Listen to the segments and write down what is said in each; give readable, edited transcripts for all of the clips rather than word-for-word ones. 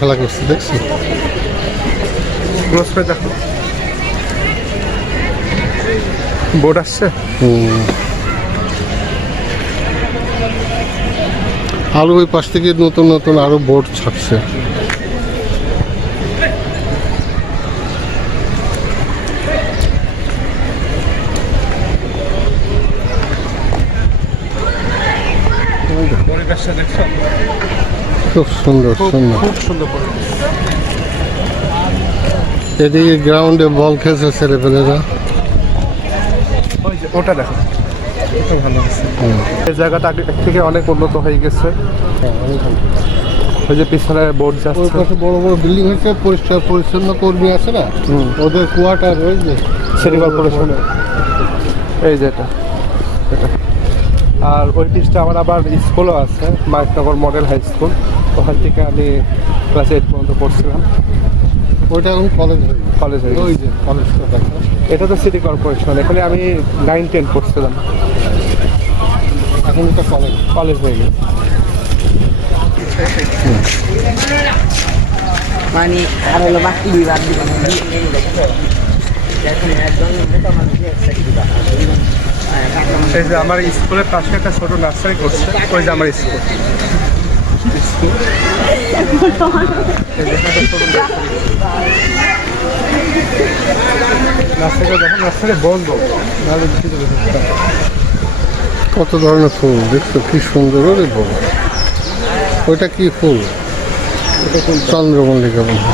খেলা করছে দেখছি। দেখো বোর্ড আসছে। আরো ওই পাশ থেকে নতুন নতুন আরো বোর্ড ছাড়ছে। পরিবেশটা দেখছো? খুব সুন্দর সুন্দর। খুব সুন্দর পরিবেশ। এদিকে গ্রাউন্ডে বল খেলছে ছেলেপেলেরা। ওই যে ওটা দেখো, ওটা ভালো আছে। এই জায়গাটা আগে থেকে অনেক উন্নত হয়ে গেছে। ওই যে পিছনে বোর্ড ওই যাচ্ছে। পাশে বড় বড় বিল্ডিং হয়েছে, পরিষ্কার পরিচ্ছন্ন কর্মী আছে না, ওদের কোয়ার্টার ওই যে সিটি কর্পোরেশন। এই যে এটা, আর ওই পিসটা আমার আবার স্কুলও আছে, মাইকনগর মডেল হাই স্কুল। ওখান থেকে আমি ক্লাস 8 পর্যন্ত পড়ছিলাম। ওইটা এখন কলেজ হয়ে গেছে। কলেজ হয়ে ওই গেছে। যে কলেজটা দেখো, এটা তো সিটি কর্পোরেশন, এখানে আমি 9-10 পড়ছিলাম। এখন এটা কলেজ। কলেজ হয়ে গেছে। মানে আর হলো বাকি বিভাগ দিবেন এই যে আমার স্কুলের পাশে একটা ছোট নার্সারি করছে, ওই যে আমার স্কুল। নার্সারিটা দেখো, নার্সারি বন্ধ, নাহলে ভিতরে ঢুকতাম। কত ধরনের ফুল দেখছো, কি সুন্দর। ওরে বাবা, ওইটা কি ফুল? চন্দ্রমল্লিকা বন্ধু।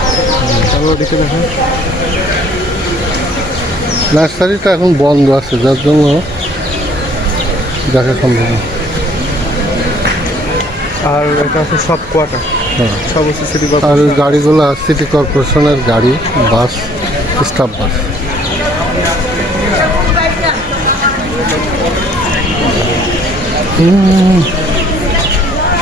দেখে দেখেন, নার্সারিটা এখন বন্ধ আছে, যার জন্য দেখা সম্ভব না। আর এটা হচ্ছে সব কোয়ার্টার, হ্যাঁ। সব হচ্ছে সিটি আর ওই কর্পোরেশন। গাড়িগুলো সিটি কর্পোরেশনের গাড়ি, বাস, স্টাফ বাস।